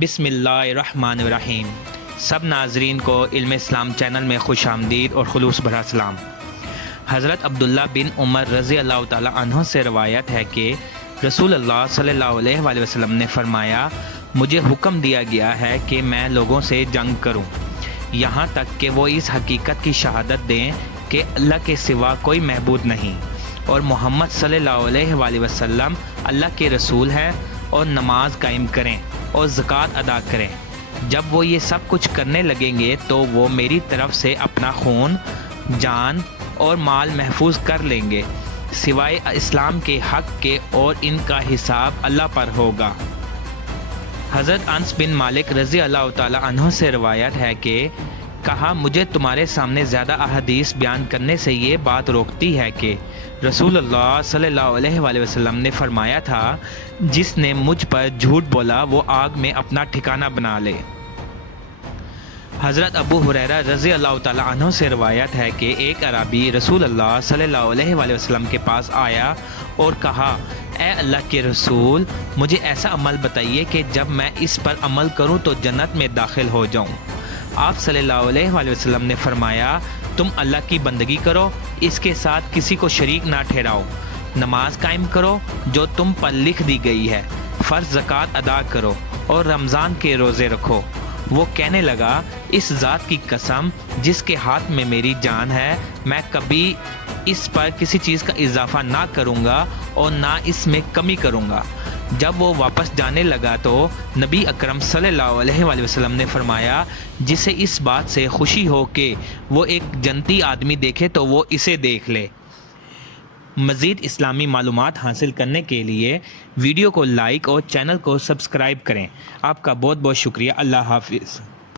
بسم اللہ الرحمن الرحیم۔ سب ناظرین کو علم اسلام چینل میں خوش آمدید اور خلوص بھرا سلام۔ حضرت عبداللہ بن عمر رضی اللہ تعالی عنہ سے روایت ہے کہ رسول اللہ صلی اللہ علیہ وآلہ وسلم نے فرمایا، مجھے حکم دیا گیا ہے کہ میں لوگوں سے جنگ کروں، یہاں تک کہ وہ اس حقیقت کی شہادت دیں کہ اللہ کے سوا کوئی معبود نہیں اور محمد صلی اللہ علیہ وآلہ وسلم اللہ کے رسول ہیں، اور نماز قائم کریں اور زکوٰۃ ادا کریں۔ جب وہ یہ سب کچھ کرنے لگیں گے تو وہ میری طرف سے اپنا خون، جان اور مال محفوظ کر لیں گے، سوائے اسلام کے حق کے، اور ان کا حساب اللہ پر ہوگا۔ حضرت انس بن مالک رضی اللہ تعالی عنہ سے روایت ہے کہ کہا، مجھے تمہارے سامنے زیادہ احادیث بیان کرنے سے یہ بات روکتی ہے کہ رسول اللہ صلی اللہ علیہ وآلہ وسلم نے فرمایا تھا، جس نے مجھ پر جھوٹ بولا وہ آگ میں اپنا ٹھکانہ بنا لے۔ حضرت ابو ہریرہ رضی اللہ تعالی عنہ سے روایت ہے کہ ایک اعرابی رسول اللہ صلی اللہ علیہ وآلہ وسلم کے پاس آیا اور کہا، اے اللہ کے رسول، مجھے ایسا عمل بتائیے کہ جب میں اس پر عمل کروں تو جنت میں داخل ہو جاؤں۔ آپ صلی اللہ علیہ وآلہ وسلم نے فرمایا، تم اللہ کی بندگی کرو، اس کے ساتھ کسی کو شریک نہ ٹھہراؤ، نماز قائم کرو جو تم پر لکھ دی گئی ہے، فرض زکوٰۃ ادا کرو اور رمضان کے روزے رکھو۔ وہ کہنے لگا، اس ذات کی قسم جس کے ہاتھ میں میری جان ہے، میں کبھی اس پر کسی چیز کا اضافہ نہ کروں گا اور نہ اس میں کمی کروں گا۔ جب وہ واپس جانے لگا تو نبی اکرم صلی اللہ علیہ وآلہ وسلم نے فرمایا، جسے اس بات سے خوشی ہو کہ وہ ایک جنتی آدمی دیکھے تو وہ اسے دیکھ لے۔ مزید اسلامی معلومات حاصل کرنے کے لیے ویڈیو کو لائک اور چینل کو سبسکرائب کریں۔ آپ کا بہت بہت شکریہ۔ اللہ حافظ۔